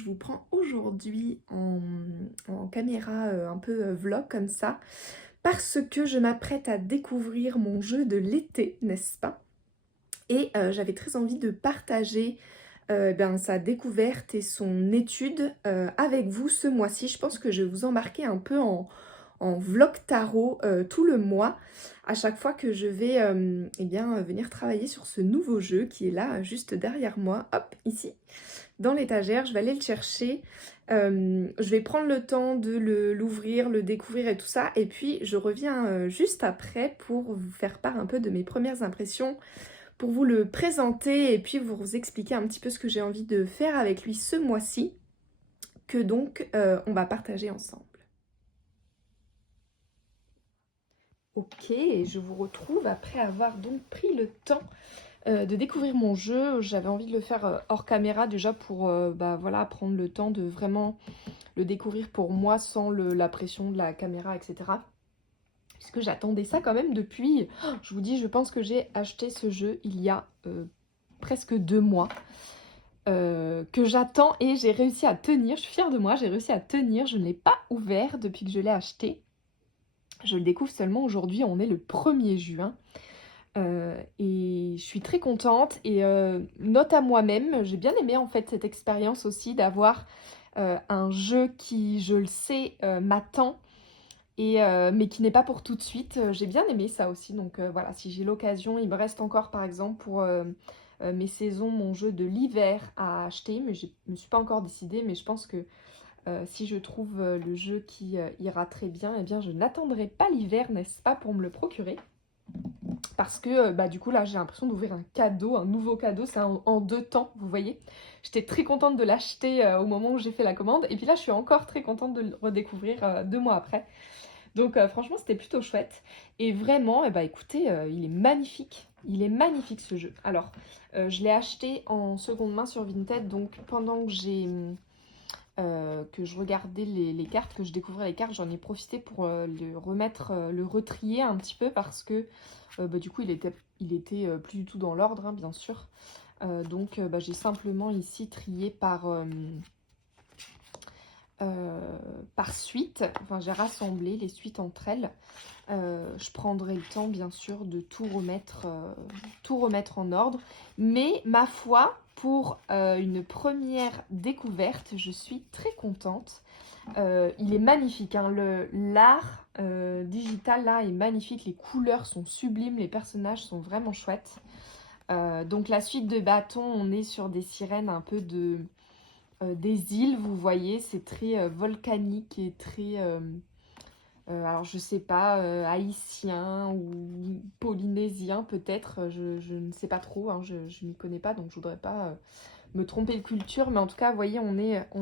je vous prends aujourd'hui en caméra un peu vlog comme ça, parce que je m'apprête à découvrir mon jeu de l'été, n'est-ce pas? Et j'avais très envie de partager sa découverte et son étude avec vous ce mois-ci. Je pense que je vais vous embarquer un peu en vlog tarot tout le mois, à chaque fois que je vais venir travailler sur ce nouveau jeu qui est là, juste derrière moi, hop, ici, dans l'étagère. Je vais aller le chercher. Je vais prendre le temps de l'ouvrir, le découvrir et tout ça. Et puis, je reviens juste après pour vous faire part un peu de mes premières impressions, pour vous le présenter et puis vous expliquer un petit peu ce que j'ai envie de faire avec lui ce mois-ci, que donc on va partager ensemble. Ok, et je vous retrouve après avoir donc pris le temps de découvrir mon jeu. J'avais envie de le faire hors caméra déjà pour voilà, prendre le temps de vraiment le découvrir pour moi sans la pression de la caméra, etc. Puisque j'attendais ça quand même depuis, je vous dis, je pense que j'ai acheté ce jeu il y a presque 2 mois. Que j'attends et j'ai réussi à tenir. Je suis fière de moi, j'ai réussi à tenir. Je ne l'ai pas ouvert depuis que je l'ai acheté. Je le découvre seulement aujourd'hui, on est le 1er juin. Et je suis très contente et note à moi-même, j'ai bien aimé en fait cette expérience aussi d'avoir un jeu qui, je le sais, m'attend et mais qui n'est pas pour tout de suite. J'ai bien aimé ça aussi, donc voilà, si j'ai l'occasion, il me reste encore par exemple pour mes saisons, mon jeu de l'hiver à acheter, mais je me suis pas encore décidée, mais je pense que si je trouve le jeu qui ira très bien, eh bien je n'attendrai pas l'hiver, n'est-ce pas, pour me le procurer. Parce que du coup là j'ai l'impression d'ouvrir un cadeau, un nouveau cadeau, c'est en 2 temps, vous voyez. J'étais très contente de l'acheter au moment où j'ai fait la commande, et puis là je suis encore très contente de le redécouvrir 2 mois après. Donc franchement c'était plutôt chouette. Et vraiment, écoutez, il est magnifique. Il est magnifique ce jeu. Alors, je l'ai acheté en seconde main sur Vinted, donc pendant que je regardais les cartes, que je découvrais les cartes, j'en ai profité pour le remettre, le retrier un petit peu parce que du coup il était plus du tout dans l'ordre, hein, bien sûr. Donc j'ai simplement ici trié par suite, enfin j'ai rassemblé les suites entre elles. Je prendrai le temps bien sûr de tout remettre en ordre. Mais ma foi, pour une première découverte, je suis très contente. Il est magnifique, hein, l'art digital là est magnifique, les couleurs sont sublimes, les personnages sont vraiment chouettes. Donc la suite de bâtons, on est sur des sirènes un peu des îles, vous voyez, c'est très volcanique et très, alors je sais pas, haïtien ou polynésien peut-être, je ne sais pas trop, hein, je m'y connais pas, donc je voudrais pas me tromper de culture, mais en tout cas, vous voyez, on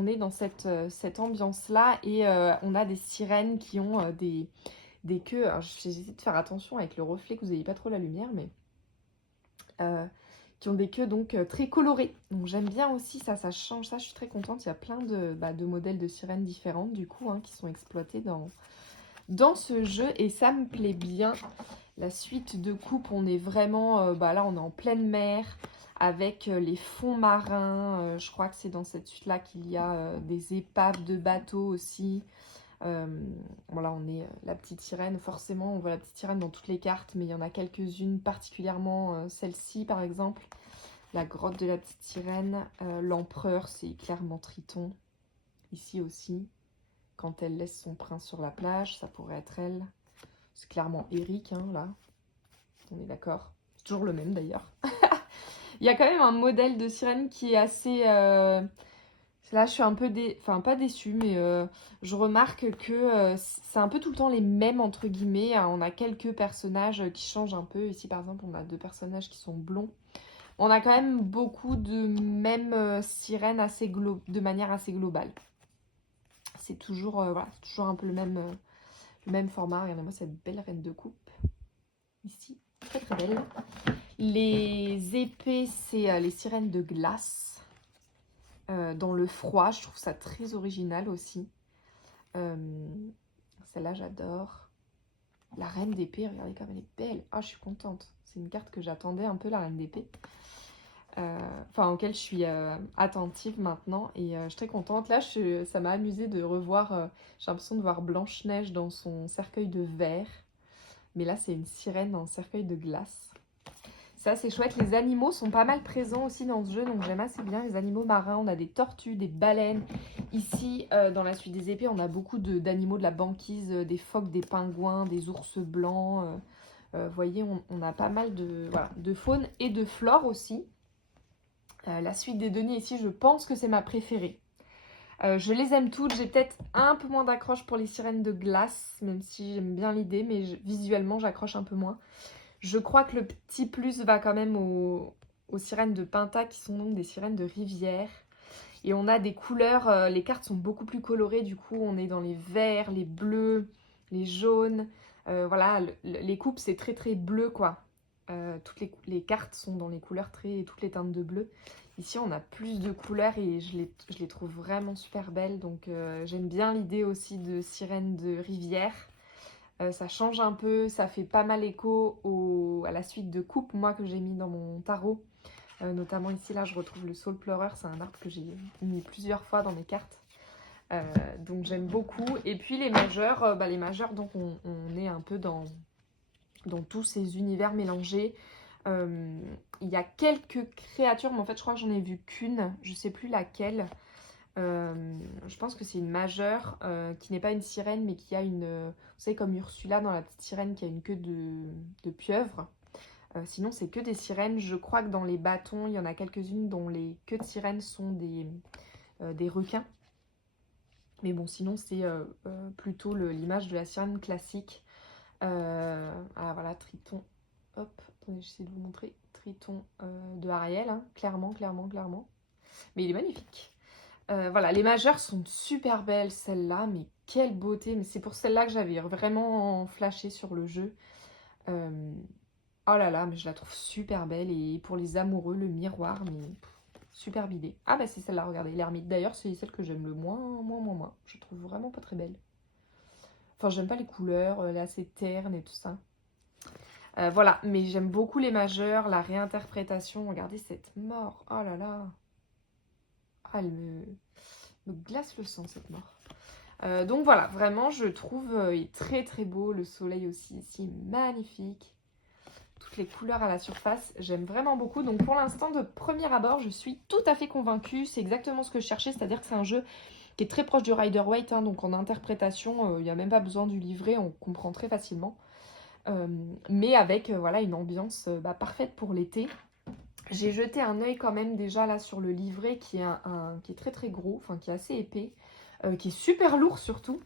est dans cette ambiance-là, et on a des sirènes qui ont des queues. Alors j'essaie de faire attention avec le reflet, que vous n'ayez pas trop la lumière, mais euh, qui ont des queues donc très colorées. Donc j'aime bien aussi ça, ça change, ça je suis très contente. Il y a plein de modèles de sirènes différentes du coup, hein, qui sont exploités dans ce jeu, et ça me plaît bien. La suite de coupe, on est vraiment, là on est en pleine mer avec les fonds marins. Je crois que c'est dans cette suite-là qu'il y a des épaves de bateaux aussi. Voilà, on est la petite sirène. Forcément, on voit la petite sirène dans toutes les cartes, mais il y en a quelques-unes, particulièrement celle-ci par exemple. La grotte de la petite sirène. L'empereur, c'est clairement Triton. Ici aussi, quand elle laisse son prince sur la plage, ça pourrait être elle. C'est clairement Eric, hein, là. On est d'accord. C'est toujours le même d'ailleurs. Il y a quand même un modèle de sirène qui est assez... Là, je suis un peu... Enfin, pas déçue, mais je remarque que c'est un peu tout le temps les mêmes, entre guillemets. On a quelques personnages qui changent un peu. Ici, par exemple, on a 2 personnages qui sont blonds. On a quand même beaucoup de mêmes sirènes de manière assez globale. C'est toujours, voilà, c'est toujours un peu le même format. Regardez-moi cette belle reine de coupe. Ici, très très belle. Les épées, c'est les sirènes de glace. Dans le froid, je trouve ça très original aussi. Celle-là, j'adore. La reine d'épée, regardez comme elle est belle. Ah, je suis contente. C'est une carte que j'attendais un peu, la reine d'épée. enfin auquel je suis attentive maintenant et je suis très contente. Là, ça m'a amusé de revoir, j'ai l'impression de voir Blanche-Neige dans son cercueil de verre, mais là c'est une sirène dans un cercueil de glace. Ça c'est chouette, les animaux sont pas mal présents aussi dans ce jeu, donc j'aime assez bien les animaux marins. On a des tortues, des baleines. Ici, dans la suite des épées, on a beaucoup d'animaux de la banquise, des phoques, des pingouins, des ours blancs. Vous voyez, on a pas mal voilà, de faune et de flore aussi. La suite des deniers ici, je pense que c'est ma préférée. Je les aime toutes, j'ai peut-être un peu moins d'accroche pour les sirènes de glace, même si j'aime bien l'idée, mais visuellement j'accroche un peu moins. Je crois que le petit plus va quand même aux sirènes de Pinta, qui sont donc des sirènes de rivière. Et on a des couleurs, les cartes sont beaucoup plus colorées, du coup on est dans les verts, les bleus, les jaunes. Voilà, les coupes c'est très très bleu quoi. Toutes les cartes sont dans les couleurs toutes les teintes de bleu. Ici on a plus de couleurs et je les trouve vraiment super belles. Donc j'aime bien l'idée aussi de sirène de rivière. Ça change un peu, ça fait pas mal écho à la suite de coupes moi que j'ai mis dans mon tarot. Notamment ici, là, je retrouve le saule pleureur. C'est un arbre que j'ai mis plusieurs fois dans mes cartes. Donc j'aime beaucoup. Et puis les majeurs, donc on est un peu dans tous ces univers mélangés. Il y a quelques créatures, mais en fait, je crois que j'en ai vu qu'une. Je sais plus laquelle. Je pense que c'est une majeure qui n'est pas une sirène, mais qui a une... vous savez, comme Ursula dans La Petite Sirène, qui a une queue de pieuvre. Sinon, c'est que des sirènes. Je crois que dans les bâtons, il y en a quelques-unes dont les queues de sirènes sont des requins. Mais bon, sinon, c'est plutôt l'image de la sirène classique. Ah, voilà, Triton. Hop, attendez, j'essaie de vous montrer. Triton de Ariel, hein, clairement, clairement, clairement. Mais il est magnifique. Voilà, les majeures sont super belles, celles-là. Mais quelle beauté. Mais c'est pour celle-là que j'avais vraiment flashé sur le jeu. Oh là là, mais je la trouve super belle. Et pour les amoureux, le miroir, mais superbe idée. Ah bah c'est celle-là, regardez, l'ermite. D'ailleurs, c'est celle que j'aime le moins. Je la trouve vraiment pas très belle. Enfin, j'aime pas les couleurs, elle est assez terne et tout ça. Voilà, mais j'aime beaucoup les majeurs, la réinterprétation. Regardez cette mort. Oh là là. Ah, elle me glace le sang, cette mort. Donc voilà, vraiment, je trouve il est très très beau. Le soleil aussi ici, magnifique. Toutes les couleurs à la surface, j'aime vraiment beaucoup. Donc pour l'instant, de premier abord, je suis tout à fait convaincue. C'est exactement ce que je cherchais, c'est-à-dire que c'est un jeu qui est très proche du Rider-Waite. Hein, donc en interprétation, il n'y a même pas besoin du livret, on comprend très facilement. Mais avec voilà, une ambiance parfaite pour l'été. J'ai jeté un œil quand même déjà là sur le livret qui est très très gros, enfin qui est assez épais, qui est super lourd surtout.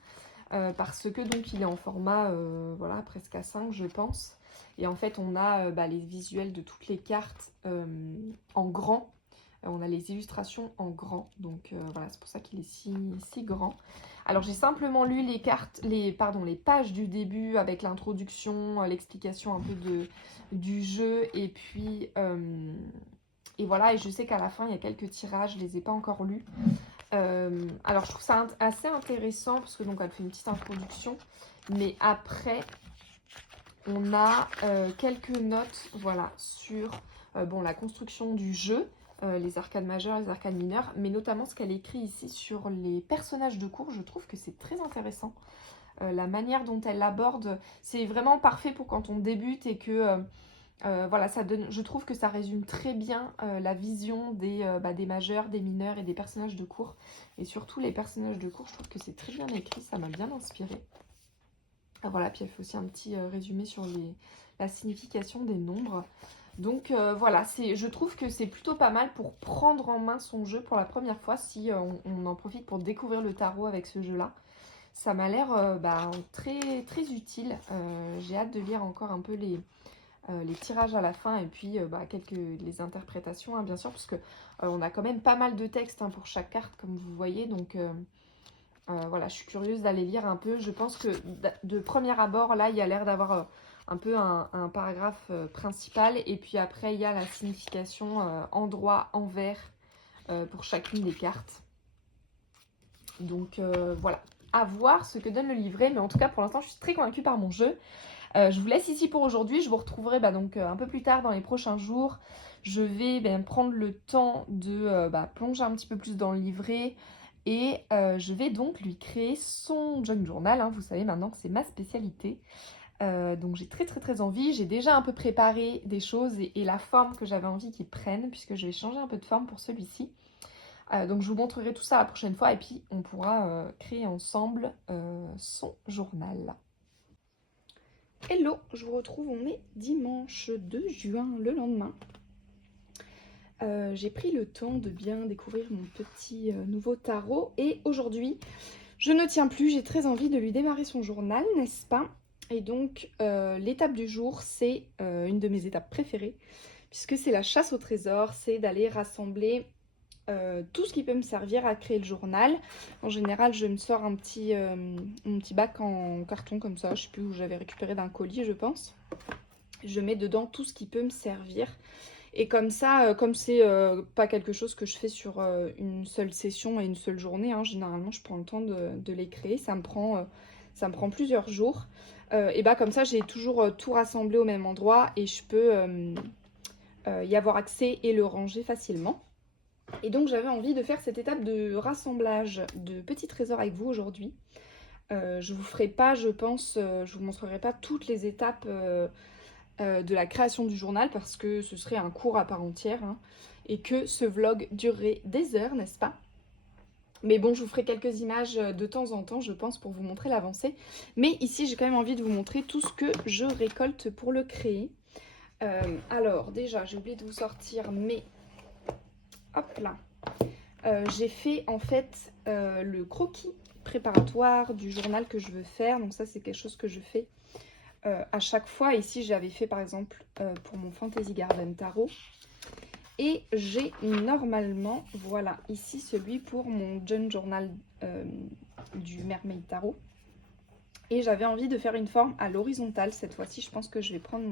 Parce que donc il est en format voilà, presque A5 je pense. Et en fait on a les visuels de toutes les cartes en grand. On a les illustrations en grand. Donc voilà, c'est pour ça qu'il est si grand. Alors j'ai simplement lu les pages du début avec l'introduction, l'explication un peu du jeu. Et puis et voilà, et je sais qu'à la fin il y a quelques tirages, je ne les ai pas encore lus. Alors je trouve ça assez intéressant parce que donc elle fait une petite introduction, mais après on a quelques notes voilà sur la construction du jeu, les arcades majeures, les arcades mineures, mais notamment ce qu'elle écrit ici sur les personnages de cours. Je trouve que c'est très intéressant. La manière dont elle aborde, c'est vraiment parfait pour quand on débute et que voilà, je trouve que ça résume très bien la vision des majeurs, des mineurs et des personnages de cours. Et surtout les personnages de cours, je trouve que c'est très bien écrit, ça m'a bien inspiré. Ah, voilà, puis elle fait aussi un petit résumé sur la signification des nombres. Donc voilà, je trouve que c'est plutôt pas mal pour prendre en main son jeu pour la première fois si on en profite pour découvrir le tarot avec ce jeu-là. Ça m'a l'air très, très utile. J'ai hâte de lire encore un peu les tirages à la fin et puis les interprétations hein, bien sûr parce que on a quand même pas mal de textes hein, pour chaque carte comme vous voyez donc voilà je suis curieuse d'aller lire un peu. Je pense que de premier abord là il y a l'air d'avoir un peu un paragraphe principal et puis après il y a la signification endroit, envers pour chacune des cartes. Donc voilà, à voir ce que donne le livret, mais en tout cas pour l'instant je suis très convaincue par mon jeu. Je vous laisse ici pour aujourd'hui. Je vous retrouverai donc un peu plus tard dans les prochains jours. Je vais prendre le temps de plonger un petit peu plus dans le livret. Et je vais donc lui créer son junk journal, hein. Vous savez maintenant que c'est ma spécialité. Donc j'ai très très très envie. J'ai déjà un peu préparé des choses et la forme que j'avais envie qu'il prenne, puisque je vais changer un peu de forme pour celui-ci. Donc je vous montrerai tout ça la prochaine fois et puis on pourra créer ensemble son journal. Hello, je vous retrouve, on est dimanche 2 juin, le lendemain. J'ai pris le temps de bien découvrir mon petit nouveau tarot et aujourd'hui, je ne tiens plus, j'ai très envie de lui démarrer son journal, n'est-ce pas? Et donc, l'étape du jour, c'est une de mes étapes préférées, puisque c'est la chasse au trésor, c'est d'aller rassembler tout ce qui peut me servir à créer le journal. En général, je me sors mon petit bac en carton comme ça, je sais plus où j'avais récupéré d'un colis, je pense. Je mets dedans tout ce qui peut me servir. Et comme ça, comme c'est pas quelque chose que je fais sur une seule session et une seule journée, hein, généralement je prends le temps de les créer, ça me prend plusieurs jours. Et comme ça, j'ai toujours tout rassemblé au même endroit et je peux y avoir accès et le ranger facilement. Et donc j'avais envie de faire cette étape de rassemblage de petits trésors avec vous aujourd'hui. Je vous ferai pas, je pense, je vous montrerai pas toutes les étapes de la création du journal parce que ce serait un cours à part entière, hein, et que ce vlog durerait des heures, n'est-ce pas? Mais bon, je vous ferai quelques images de temps en temps, je pense, pour vous montrer l'avancée. Mais ici, j'ai quand même envie de vous montrer tout ce que je récolte pour le créer. Alors, déjà, j'ai oublié de vous sortir mes... Hop là. J'ai fait, en fait, le croquis préparatoire du journal que je veux faire. Donc ça, c'est quelque chose que je fais à chaque fois. Ici, j'avais fait, par exemple, pour mon Fantasy Garden Tarot. Et j'ai normalement, voilà, ici celui pour mon Junk Journal du Mermaid Tarot. Et j'avais envie de faire une forme à l'horizontale cette fois-ci. Je pense que je vais prendre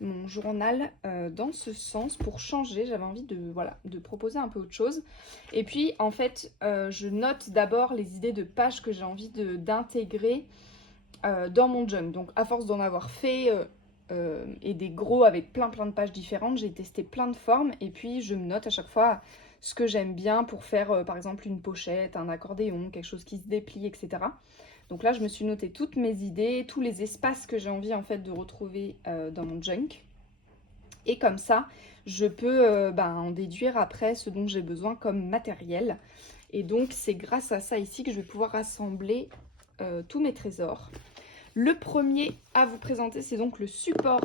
mon journal dans ce sens pour changer. J'avais envie de proposer un peu autre chose. Et puis, en fait, je note d'abord les idées de pages que j'ai envie d'intégrer dans mon junk. Donc, à force d'en avoir fait... et des gros avec plein de pages différentes. J'ai testé plein de formes et puis je me note à chaque fois ce que j'aime bien pour faire par exemple une pochette, un accordéon, quelque chose qui se déplie, etc. Donc là je me suis noté toutes mes idées, tous les espaces que j'ai envie en fait de retrouver dans mon junk. Et comme ça, je peux en déduire après ce dont j'ai besoin comme matériel. Et donc c'est grâce à ça ici que je vais pouvoir rassembler tous mes trésors. Le premier à vous présenter, c'est donc le support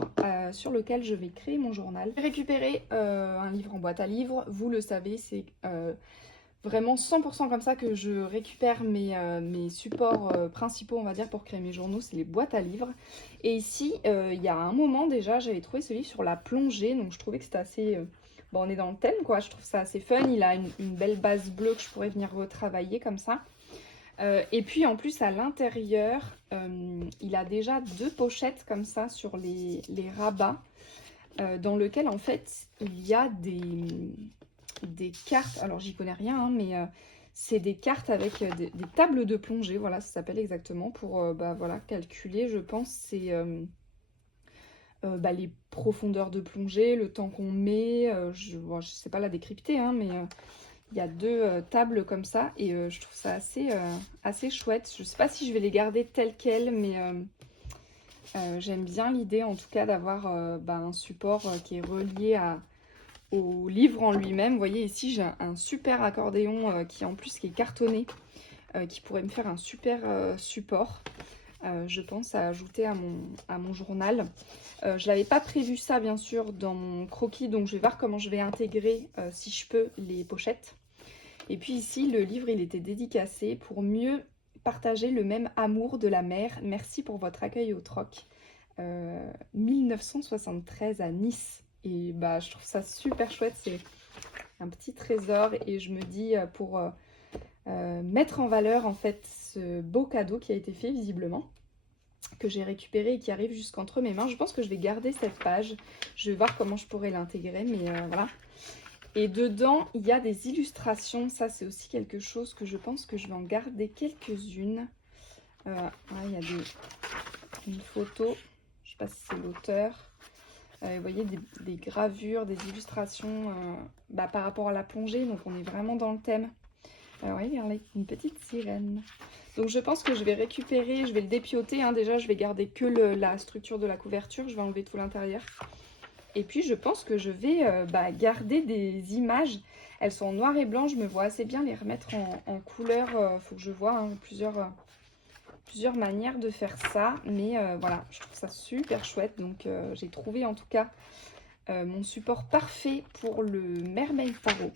sur lequel je vais créer mon journal. J'ai récupéré un livre en boîte à livres. Vous le savez, c'est vraiment 100% comme ça que je récupère mes supports principaux, on va dire, pour créer mes journaux. C'est les boîtes à livres. Et ici, il y a un moment déjà, j'avais trouvé ce livre sur la plongée. Donc je trouvais que c'était assez... Bon, on est dans le thème, quoi. Je trouve ça assez fun. Il a une belle base bleue que je pourrais venir retravailler comme ça. Et puis en plus à l'intérieur, il a déjà 2 pochettes comme ça sur les rabats, dans lequel en fait il y a des cartes. Alors j'y connais rien, hein, mais c'est des cartes avec des tables de plongée, voilà, ça s'appelle exactement, pour voilà, calculer, je pense, c'est les profondeurs de plongée, le temps qu'on met, je sais pas la décrypter, hein, mais... Il y a 2 tables comme ça et je trouve ça assez chouette. Je ne sais pas si je vais les garder telles quelles, mais j'aime bien l'idée en tout cas d'avoir un support qui est relié au livre en lui-même. Vous voyez ici j'ai un super accordéon qui est cartonné, qui pourrait me faire un super support. Je pense à ajouter à mon journal. Je n'avais pas prévu ça bien sûr dans mon croquis, donc je vais voir comment je vais intégrer, si je peux, les pochettes. Et puis ici, le livre, il était dédicacé pour mieux partager le même amour de la mer. Merci pour votre accueil au troc. 1973 à Nice. Et je trouve ça super chouette. C'est un petit trésor. Et je me dis, pour mettre en valeur en fait ce beau cadeau qui a été fait visiblement, que j'ai récupéré et qui arrive jusqu'entre mes mains, je pense que je vais garder cette page. Je vais voir comment je pourrais l'intégrer, mais voilà. Et dedans, il y a des illustrations. Ça, c'est aussi quelque chose que je pense que je vais en garder quelques-unes. Il y a une photo. pas si c'est l'auteur. Vous voyez des gravures, des illustrations par rapport à la plongée, donc on est vraiment dans le thème. Oui, regardez, une petite sirène. Donc je pense que je vais récupérer, je vais le dépioter, hein. Déjà je vais garder que la structure de la couverture, je vais enlever tout l'intérieur. Et puis je pense que je vais garder des images. Elles sont en noir et blanc, je me vois assez bien les remettre en couleur. Faut que je vois hein, plusieurs manières de faire ça. Mais voilà, je trouve ça super chouette. Donc j'ai trouvé en tout cas mon support parfait pour le Mermaid Tarot.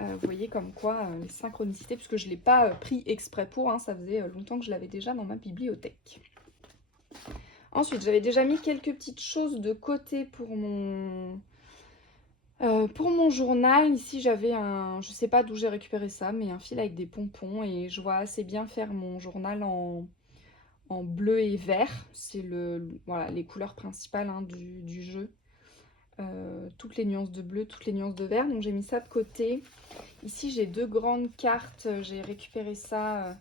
Vous voyez comme quoi les synchronicités, puisque je ne l'ai pas pris exprès pour, hein, ça faisait longtemps que je l'avais déjà dans ma bibliothèque. Ensuite, j'avais déjà mis quelques petites choses de côté pour mon journal. Ici, j'avais je sais pas d'où j'ai récupéré ça, mais un fil avec des pompons. Et je vois assez bien faire mon journal en bleu et vert. C'est voilà, les couleurs principales hein, du jeu. Toutes les nuances de bleu, toutes les nuances de vert. Donc j'ai mis ça de côté. Ici, j'ai 2 grandes cartes. J'ai récupéré ça.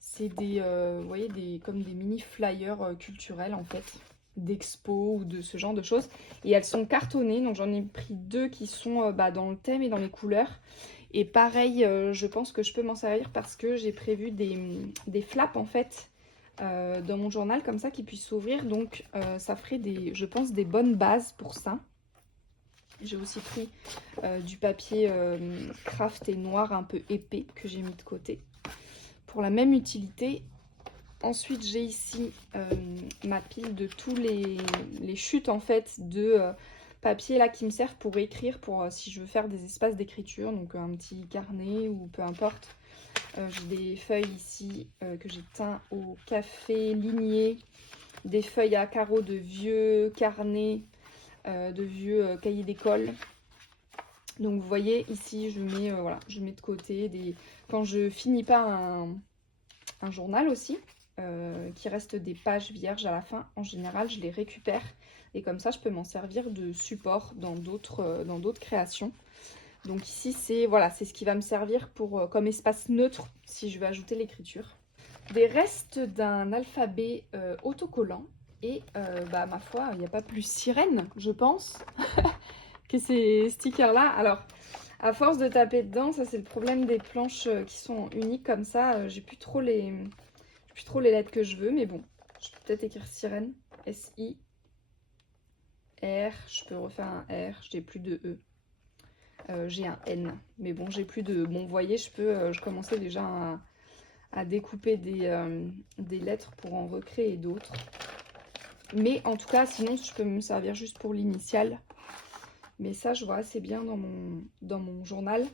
C'est vous voyez, comme des mini flyers culturels en fait, d'expo ou de ce genre de choses. Et elles sont cartonnées, donc j'en ai pris 2 qui sont dans le thème et dans les couleurs. Et pareil, je pense que je peux m'en servir parce que j'ai prévu des flaps en fait dans mon journal comme ça qui puissent s'ouvrir. Donc ça ferait je pense des bonnes bases pour ça. J'ai aussi pris du papier craft et noir un peu épais que j'ai mis de côté pour la même utilité. Ensuite, j'ai ici ma pile de tous les chutes en fait de papier là qui me servent pour écrire, pour si je veux faire des espaces d'écriture, donc un petit carnet ou peu importe. J'ai des feuilles ici que j'ai teint au café ligné, des feuilles à carreaux de vieux carnets, de vieux cahiers d'école. Donc vous voyez ici je mets voilà, je mets de côté quand je finis pas un journal aussi, qui reste des pages vierges à la fin, en général je les récupère et comme ça je peux m'en servir de support dans d'autres créations. Donc ici c'est voilà, c'est ce qui va me servir pour comme espace neutre si je veux ajouter l'écriture. Des restes d'un alphabet autocollant et ma foi il n'y a pas plus sirène je pense que ces stickers là. Alors à force de taper dedans, ça c'est le problème des planches qui sont uniques comme ça, j'ai plus trop les lettres que je veux, mais bon, je peux peut-être écrire sirène, S-I-R, je peux refaire un R, j'ai plus de E, j'ai un N, mais bon, j'ai plus de... Bon, vous voyez, je commençais déjà à découper des lettres pour en recréer d'autres. Mais en tout cas, sinon, je peux me servir juste pour l'initiale. Mais ça, je vois assez bien dans mon journal.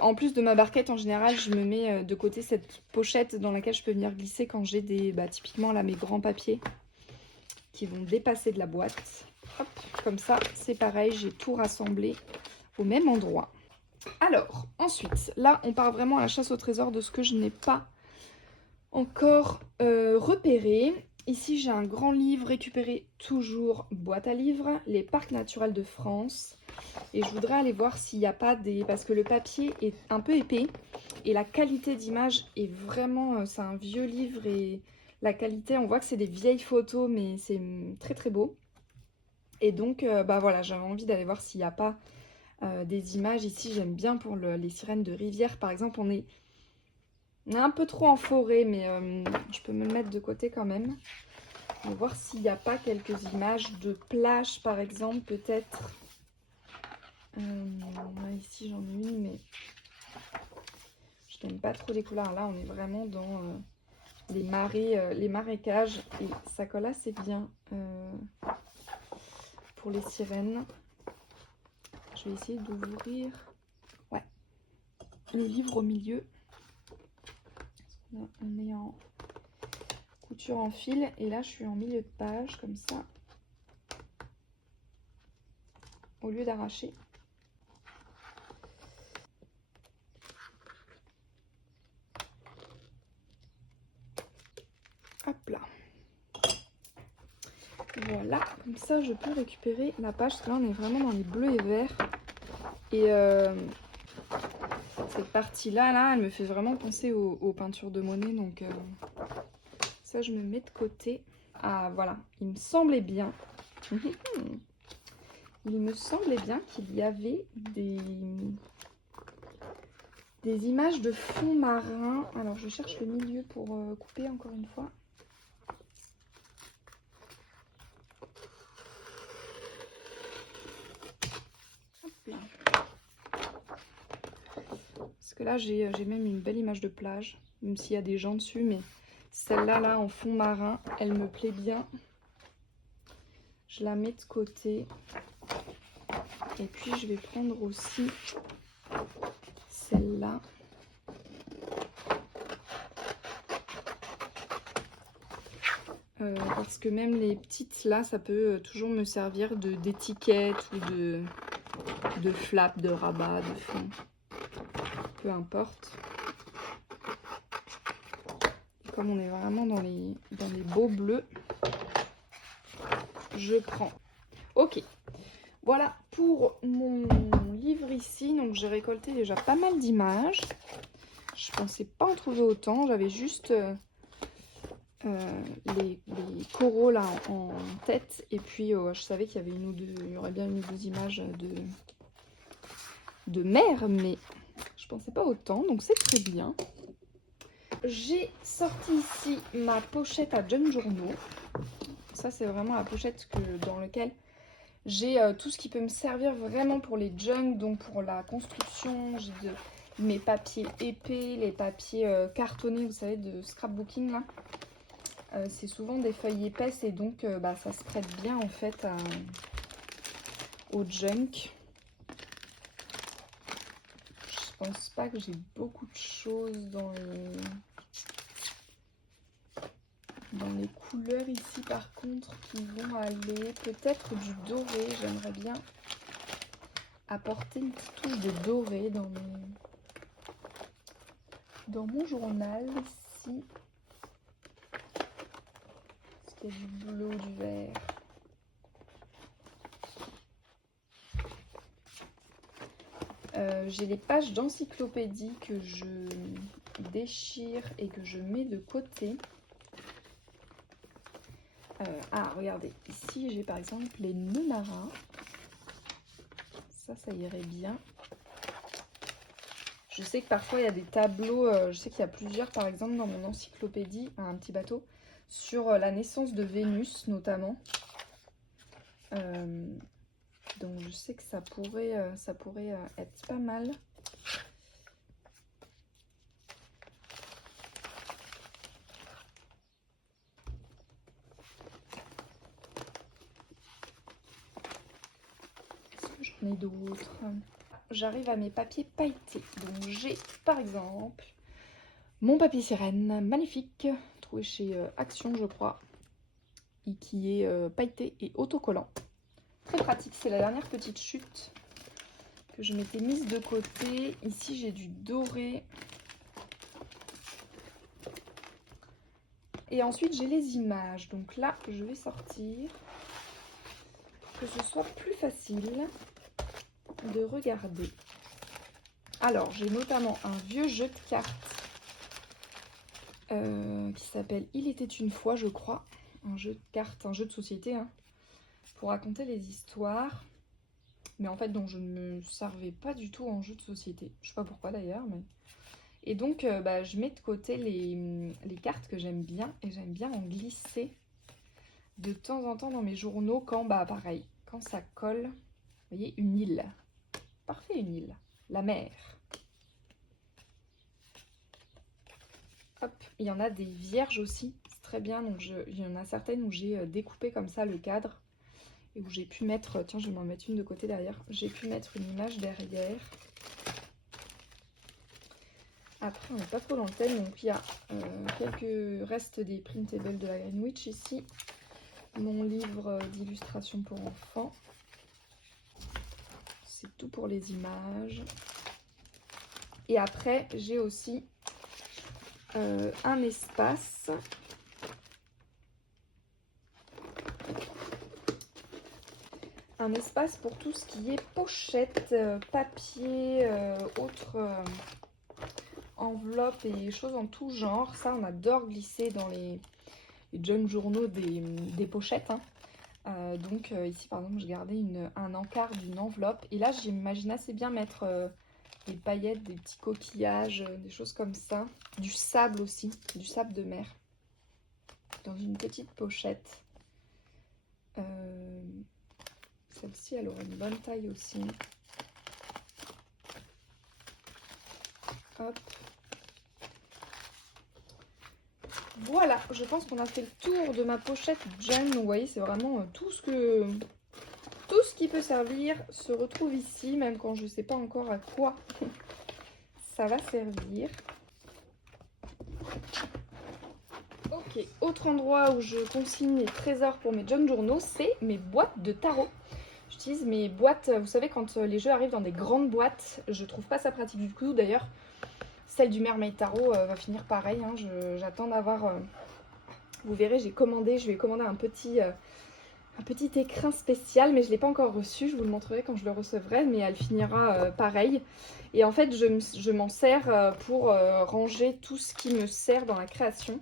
En plus de ma barquette, en général, je me mets de côté cette pochette dans laquelle je peux venir glisser quand j'ai typiquement là, mes grands papiers qui vont dépasser de la boîte. Hop, comme ça, c'est pareil, j'ai tout rassemblé au même endroit. Alors, ensuite, là, on part vraiment à la chasse au trésor de ce que je n'ai pas encore repéré. Ici, j'ai un grand livre récupéré, toujours boîte à livres, les parcs naturels de France. Et je voudrais aller voir s'il n'y a pas parce que le papier est un peu épais et la qualité d'image est vraiment... c'est un vieux livre et la qualité, on voit que c'est des vieilles photos, mais c'est très très beau. Et donc, voilà, j'avais envie d'aller voir s'il n'y a pas des images. Ici, j'aime bien pour les sirènes de rivière, par exemple, on est un peu trop en forêt, mais je peux me le mettre de côté quand même. On va voir s'il n'y a pas quelques images de plage, par exemple, peut-être. Ici, j'en ai une, mais je n'aime pas trop les couleurs. Là, on est vraiment dans les marécages. Et ça colle assez bien pour les sirènes. Je vais essayer d'ouvrir le livre au milieu. Là, on est en couture en fil et là je suis en milieu de page comme ça au lieu d'arracher. Hop là, voilà, comme ça je peux récupérer la page parce que là on est vraiment dans les bleus et verts et cette partie là elle me fait vraiment penser aux peintures de Monet, donc ça je me mets de côté. Ah voilà, il me semblait bien. Il me semblait bien qu'il y avait des images de fond marin. Alors je cherche le milieu pour couper encore une fois. Hop là. Parce que là j'ai même une belle image de plage, même s'il y a des gens dessus, mais celle-là là en fond marin, elle me plaît bien. Je la mets de côté. Et puis je vais prendre aussi celle-là. Parce que même les petites là, ça peut toujours me servir d'étiquette ou de flap, de rabat, de fond. Peu importe. Et comme on est vraiment dans les beaux bleus, je prends. Ok. Voilà pour mon livre ici. Donc j'ai récolté déjà pas mal d'images. Je pensais pas en trouver autant. J'avais juste les coraux là en tête. Et puis je savais qu'il y avait il y aurait bien une ou deux images de mer, mais je pensais pas autant. Donc c'est très bien. J'ai sorti ici ma pochette à junk journaux. Ça c'est vraiment la pochette dans laquelle j'ai tout ce qui peut me servir vraiment pour les junk, donc pour la construction. J'ai mes papiers épais, les papiers cartonnés, vous savez, de scrapbooking là. C'est souvent des feuilles épaisses et donc ça se prête bien en fait au junk. Je pense pas que j'ai beaucoup de choses dans les couleurs ici par contre qui vont aller. Peut-être du doré, j'aimerais bien apporter une petite touche de doré dans mon journal ici. Est-ce qu'il y a du bleu ou du vert? J'ai les pages d'encyclopédie que je déchire et que je mets de côté. Regardez, ici j'ai par exemple les nœuds marins. Ça irait bien. Je sais que parfois il y a des tableaux, je sais qu'il y a plusieurs par exemple dans mon encyclopédie, un petit bateau, sur la naissance de Vénus notamment. Donc je sais que ça pourrait être pas mal. Est-ce que j'en ai d'autres? J'arrive à mes papiers pailletés. Donc j'ai par exemple mon papier sirène, magnifique, trouvé chez Action je crois, et qui est pailleté et autocollant. Très pratique, c'est la dernière petite chute que je m'étais mise de côté. Ici j'ai du doré. Et ensuite j'ai les images. Donc là je vais sortir pour que ce soit plus facile de regarder. Alors j'ai notamment un vieux jeu de cartes qui s'appelle Il était une fois je crois. Un jeu de cartes, un jeu de société hein, pour raconter les histoires. Mais en fait dont je ne me servais pas du tout en jeu de société. Je sais pas pourquoi d'ailleurs, mais... Et donc je mets de côté les cartes que j'aime bien et j'aime bien en glisser de temps en temps dans mes journaux quand, pareil, quand ça colle. Vous voyez, une île. Parfait, une île. La mer. Hop, il y en a des vierges aussi, c'est très bien. Donc il y en a certaines où j'ai découpé comme ça le cadre et où j'ai pu mettre, tiens je vais m'en mettre une de côté derrière, j'ai pu mettre une image derrière. Après on n'est pas trop dans le thème, donc il y a quelques restes des printables de la Greenwich ici. Mon livre d'illustration pour enfants. C'est tout pour les images. Et après j'ai aussi un espace pour tout ce qui est pochette, papier, autres enveloppes et choses en tout genre. Ça on adore glisser dans junk journaux des pochettes. Hein. Donc ici par exemple, je gardais un encart d'une enveloppe. Et là, j'imagine assez bien mettre des paillettes, des petits coquillages, des choses comme ça. Du sable aussi, du sable de mer. Dans une petite pochette. Celle-ci, elle aura une bonne taille aussi. Hop. Voilà, je pense qu'on a fait le tour de ma pochette Jane. Vous voyez, c'est vraiment tout ce qui peut servir se retrouve ici, même quand je ne sais pas encore à quoi ça va servir. Ok, autre endroit où je consigne les trésors pour mes junk journaux, c'est mes boîtes de tarot. J'utilise mes boîtes, vous savez, quand les jeux arrivent dans des grandes boîtes, je trouve pas ça pratique du tout. D'ailleurs, celle du Mermaid Tarot va finir pareil. Hein. J'attends d'avoir... vous verrez, je vais commander un petit écrin spécial, mais je ne l'ai pas encore reçu. Je vous le montrerai quand je le recevrai, mais elle finira pareil. Et en fait, je m'en sers pour ranger tout ce qui me sert dans la création.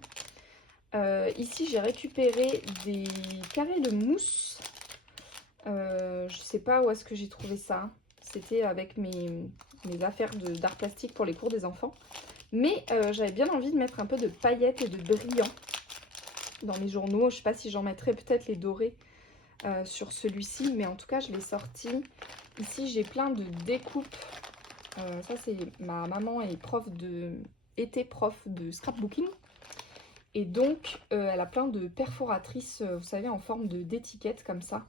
Ici, j'ai récupéré des carrés de mousse. Je sais pas où est-ce que j'ai trouvé ça. C'était avec mes affaires d'art plastique pour les cours des enfants. Mais j'avais bien envie de mettre un peu de paillettes et de brillants dans mes journaux. Je sais pas si j'en mettrai peut-être les dorés sur celui-ci. Mais en tout cas, je l'ai sorti. Ici, j'ai plein de découpes. Ça, c'est ma maman était prof de scrapbooking. Et donc, elle a plein de perforatrices, vous savez, en forme d'étiquettes comme ça.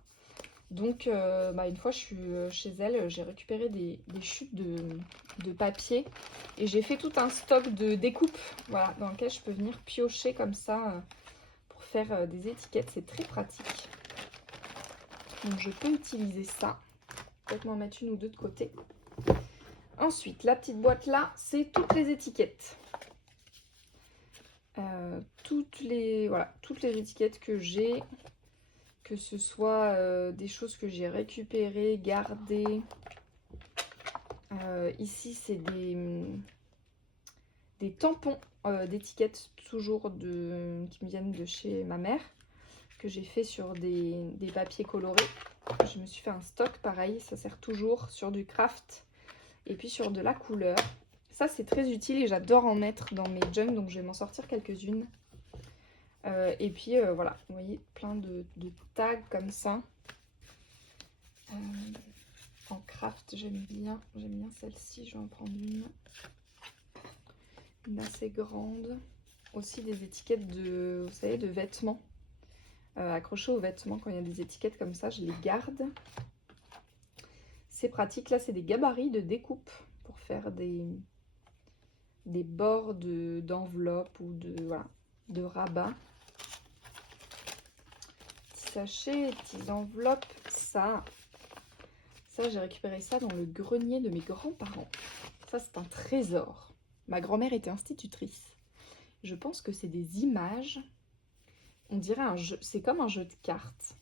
Donc, une fois, je suis chez elle, j'ai récupéré des chutes de papier. Et j'ai fait tout un stock de découpes, voilà, dans lequel je peux venir piocher comme ça pour faire des étiquettes. C'est très pratique. Donc, je peux utiliser ça. Peut-être m'en mettre une ou deux de côté. Ensuite, la petite boîte là, c'est toutes les étiquettes. Toutes les étiquettes que j'ai, que ce soit des choses que j'ai récupérées, gardées. Ici, c'est des tampons d'étiquettes toujours qui me viennent de chez ma mère, que j'ai fait sur des papiers colorés. Je me suis fait un stock pareil, ça sert toujours sur du craft et puis sur de la couleur. Ça, c'est très utile et j'adore en mettre dans mes junk, donc je vais m'en sortir quelques-unes. Et puis voilà, vous voyez, plein de tags comme ça. En craft, j'aime bien celle-ci, je vais en prendre une assez grande. Aussi des étiquettes vous savez, de vêtements. Accrochées aux vêtements, quand il y a des étiquettes comme ça, je les garde. C'est pratique, là c'est des gabarits de découpe pour faire des bords d'enveloppe ou de rabat. Petits sachets, petites enveloppes, ça j'ai récupéré ça dans le grenier de mes grands-parents. Ça c'est un trésor. Ma grand-mère était institutrice. Je pense que c'est des images. On dirait un jeu, c'est comme un jeu de cartes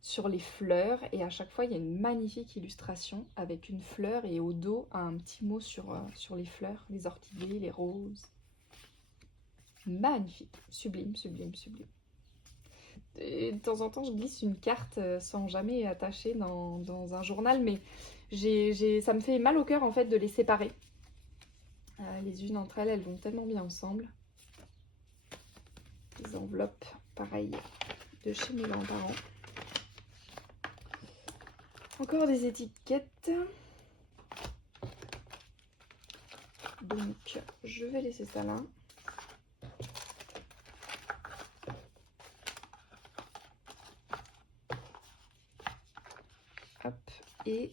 sur les fleurs. Et à chaque fois, il y a une magnifique illustration avec une fleur et au dos, un petit mot sur les fleurs, les orchidées, les roses. Magnifique, sublime, sublime, sublime. Et de temps en temps, je glisse une carte sans jamais attacher dans un journal, mais ça me fait mal au cœur en fait de les séparer. Les unes entre elles, elles vont tellement bien ensemble. Les enveloppes, pareil, de chez mes grands-parents. Encore des étiquettes. Donc, je vais laisser ça là. Hop, et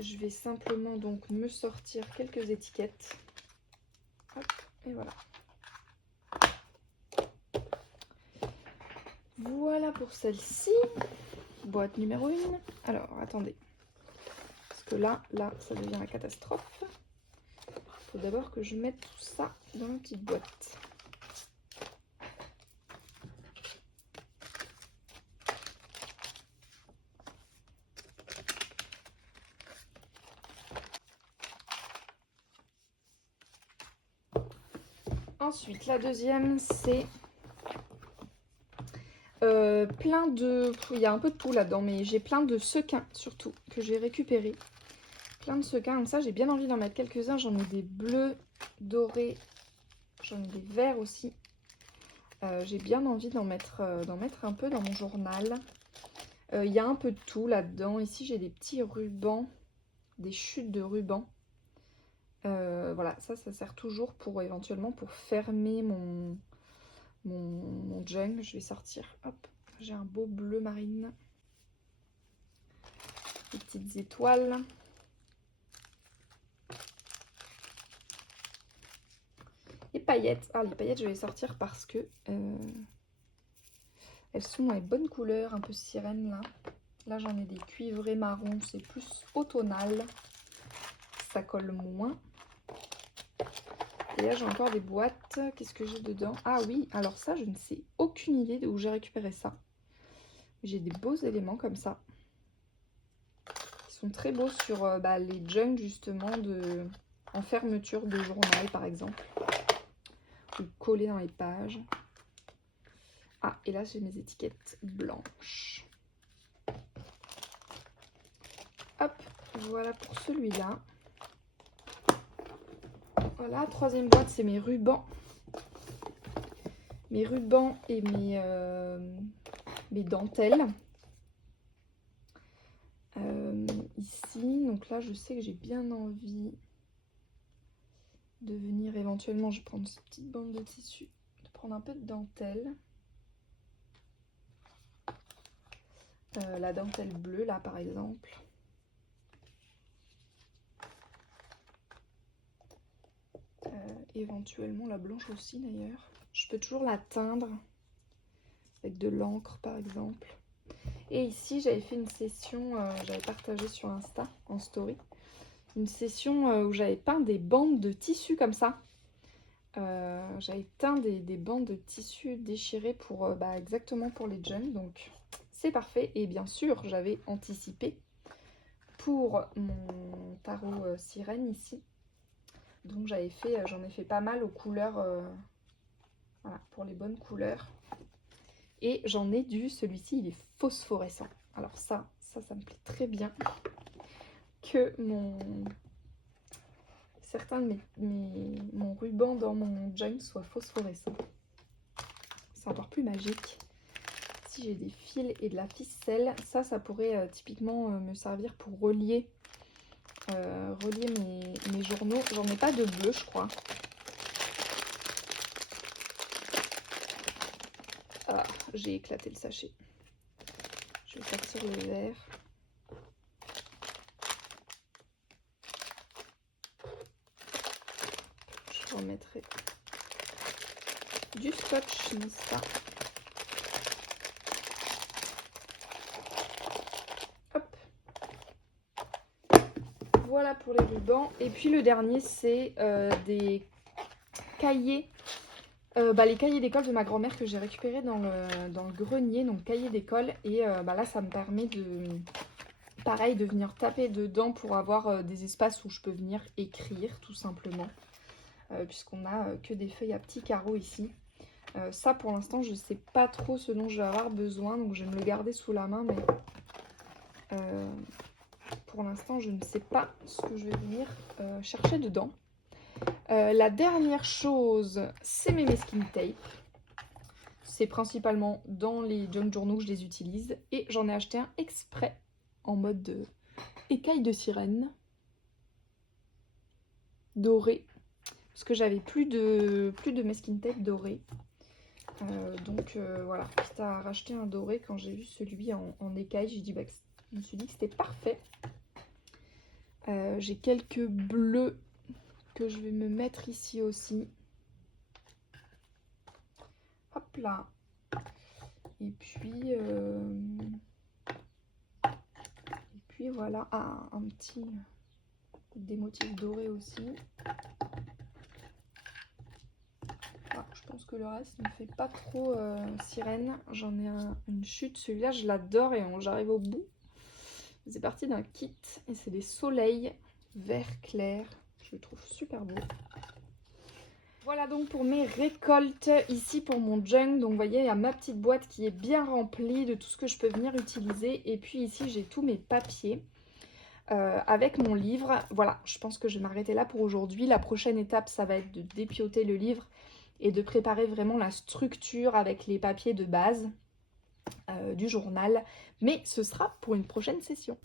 je vais simplement donc me sortir quelques étiquettes. Hop, et voilà. Voilà pour celle-ci. Boîte numéro 1. Alors, attendez. Parce que là, ça devient la catastrophe. Il faut d'abord que je mette tout ça dans la petite boîte. Ensuite, la deuxième, c'est plein de... Il y a un peu de tout là-dedans, mais j'ai plein de sequins, surtout, que j'ai récupérés. Plein de sequins, donc ça, j'ai bien envie d'en mettre quelques-uns. J'en ai des bleus, dorés, j'en ai des verts aussi. J'ai bien envie d'en mettre un peu dans mon journal. Il y a un peu de tout là-dedans. Ici, j'ai des petits rubans, des chutes de rubans. Voilà, ça sert toujours pour éventuellement pour fermer mon junk. Je vais sortir, hop, j'ai un beau bleu marine. Des petites étoiles. Les paillettes. Ah, les paillettes, je vais les sortir parce que elles sont dans les bonnes couleurs, un peu sirène là. Là, j'en ai des cuivrés marron, c'est plus automnal. Ça colle moins. Et là, j'ai encore des boîtes. Qu'est-ce que j'ai dedans? Ah oui, alors ça, je ne sais aucune idée de où j'ai récupéré ça. J'ai des beaux éléments comme ça. Ils sont très beaux sur les junks, justement, en fermeture de journal, par exemple. Ou collés dans les pages. Ah, et là, j'ai mes étiquettes blanches. Hop, voilà pour celui-là. Voilà, troisième boîte, c'est mes rubans. Mes rubans et mes dentelles. Ici, donc là, je sais que j'ai bien envie de venir éventuellement, je vais prendre cette petite bande de tissu, de prendre un peu de dentelle. La dentelle bleue, là, par exemple. Éventuellement la blanche aussi, d'ailleurs. Je peux toujours la teindre avec de l'encre, par exemple. Et ici, j'avais fait une session, j'avais partagé sur Insta, en story, une session où j'avais peint des bandes de tissu comme ça. J'avais teint des bandes de tissu déchirées pour exactement pour les jeunes, donc c'est parfait. Et bien sûr, j'avais anticipé pour mon tarot sirène ici. Donc j'en ai fait pas mal aux couleurs, voilà, pour les bonnes couleurs. Et j'en ai celui-ci il est phosphorescent. Alors ça me plaît très bien que certains de mon ruban dans mon junk soit phosphorescent. C'est encore plus magique. Si j'ai des fils et de la ficelle, ça pourrait typiquement me servir pour relier mes journaux. J'en ai pas de bleu, je crois. Ah, j'ai éclaté le sachet. Je vais sortir le vert. Je remettrai du scotch Nista. Hop. Voilà pour les rubans. Et puis le dernier, c'est des cahiers. Les cahiers d'école de ma grand-mère que j'ai récupérés dans le grenier, donc cahiers d'école. Et là, ça me permet pareil, de venir taper dedans pour avoir des espaces où je peux venir écrire, tout simplement. Puisqu'on a que des feuilles à petits carreaux ici. Ça, pour l'instant, je ne sais pas trop ce dont je vais avoir besoin, donc je vais me le garder sous la main, mais pour l'instant, je ne sais pas ce que je vais venir chercher dedans. La dernière chose, c'est mes masking tape. C'est principalement dans les junk journaux que je les utilise. Et j'en ai acheté un exprès en mode écaille de sirène. Doré. Parce que j'avais plus de masking tape doré. Donc voilà, quitte à racheter un doré, quand j'ai vu celui en écaille, je me suis dit que c'était parfait. J'ai quelques bleus que je vais me mettre ici aussi. Hop là. Et puis voilà. Ah, des motifs dorés aussi. Ah, je pense que le reste ne fait pas trop sirène. J'en ai une chute. Celui-là, je l'adore et j'arrive au bout. C'est parti d'un kit et c'est des soleils vert clair. Je le trouve super beau. Voilà donc pour mes récoltes ici pour mon junk. Donc vous voyez, il y a ma petite boîte qui est bien remplie de tout ce que je peux venir utiliser. Et puis ici, j'ai tous mes papiers avec mon livre. Voilà, je pense que je vais m'arrêter là pour aujourd'hui. La prochaine étape, ça va être de dépioter le livre et de préparer vraiment la structure avec les papiers de base du journal. Mais ce sera pour une prochaine session.